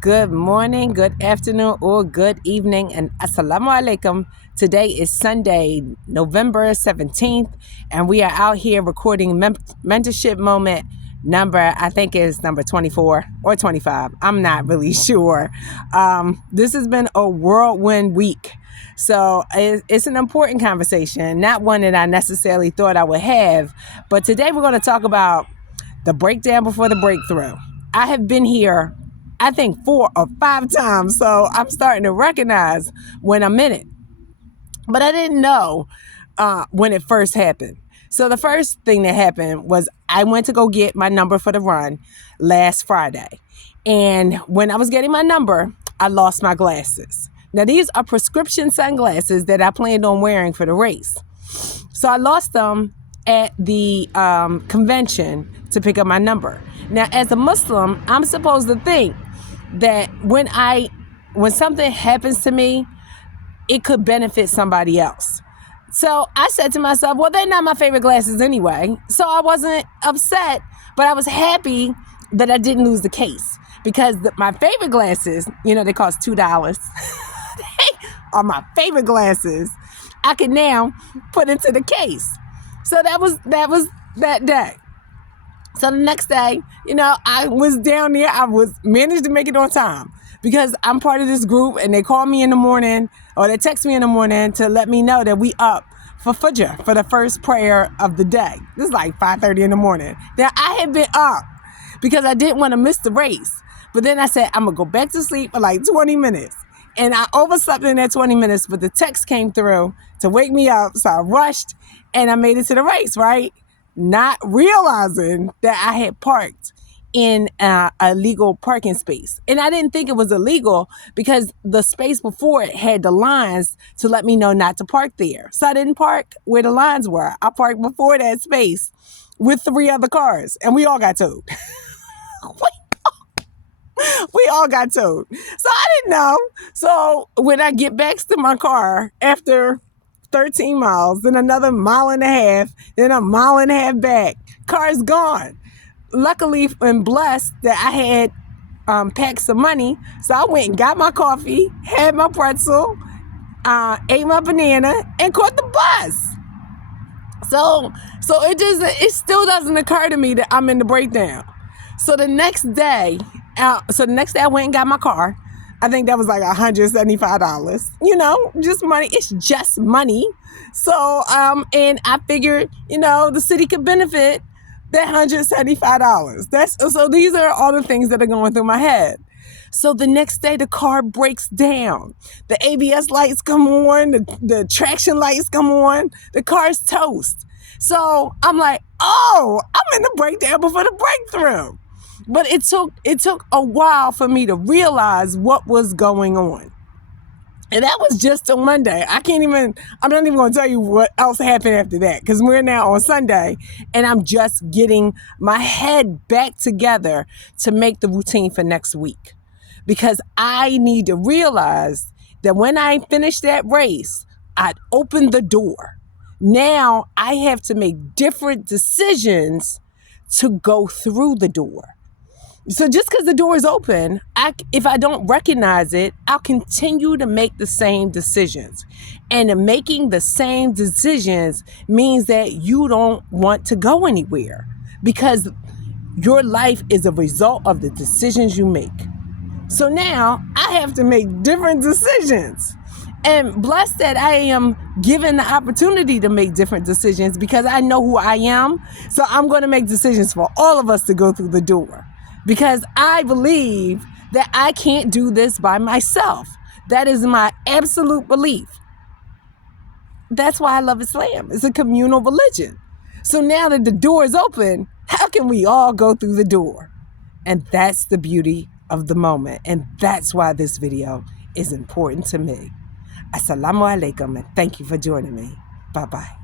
Good morning, good afternoon, or good evening, and assalamu alaikum. Today is Sunday, November 17th, and we are out here recording Mentorship Moment number, I think is number 24 or 25. I'm not really sure. This has been a whirlwind week. So it's an important conversation, not one that I necessarily thought I would have. But today we're going to talk about the breakdown before the breakthrough. I have been here, I think 4 or 5 times, so I'm starting to recognize when I'm in it. But I didn't know when it first happened. So the first thing that happened was I went to go get my number for the run last Friday. And when I was getting my number, I lost my glasses. Now, these are prescription sunglasses that I planned on wearing for the race. So I lost them at the convention to pick up my number. Now, as a Muslim, I'm supposed to think that when something happens to me, it could benefit somebody else. So I said to myself, well, they're not my favorite glasses anyway. So I wasn't upset, but I was happy that I didn't lose the case because my favorite glasses, they cost $2. They are my favorite glasses. I can now put into the case. So that was that day. So the next day, I was down there. I managed to make it on time because I'm part of this group, and they call me in the morning or they text me in the morning to let me know that we up for Fajr, for the first prayer of the day. This is like 5:30 in the morning. Now, I had been up because I didn't want to miss the race. But then I said, I'm going to go back to sleep for like 20 minutes. And I overslept in that 20 minutes, but the text came through to wake me up. So I rushed and I made it to the race, right? Not realizing that I had parked in a legal parking space. And I didn't think it was illegal because the space before it had the lines to let me know not to park there. So I didn't park where the lines were. I parked before that space with 3 other cars, and we all got towed. We all got towed. So I didn't know. So when I get back to my car after 13 miles, then another mile and a half, then a mile and a half back, car's gone. Luckily and blessed that I had packed some money. So I went and got my coffee, had my pretzel, ate my banana, and caught the bus. So it still doesn't occur to me that I'm in the breakdown. So the next day I went and got my car. I think that was like $175. Just money. It's just money. So, and I figured, the city could benefit that $175. So these are all the things that are going through my head. So the next day the car breaks down. The ABS lights come on, the traction lights come on, the car's toast. So I'm like, oh, I'm in the breakdown before the breakthrough. But it took a while for me to realize what was going on. And that was just till Monday. I'm not even going to tell you what else happened after that because we're now on Sunday and I'm just getting my head back together to make the routine for next week. Because I need to realize that when I finish that race, I'd open the door. Now I have to make different decisions to go through the door. So just because the door is open, if I don't recognize it, I'll continue to make the same decisions. And making the same decisions means that you don't want to go anywhere because your life is a result of the decisions you make. So now I have to make different decisions. And blessed that I am given the opportunity to make different decisions because I know who I am. So I'm going to make decisions for all of us to go through the door. Because I believe that I can't do this by myself. That is my absolute belief. That's why I love Islam. It's a communal religion. So now that the door is open, how can we all go through the door? And that's the beauty of the moment. And that's why this video is important to me. Assalamu alaikum, and thank you for joining me. Bye-bye.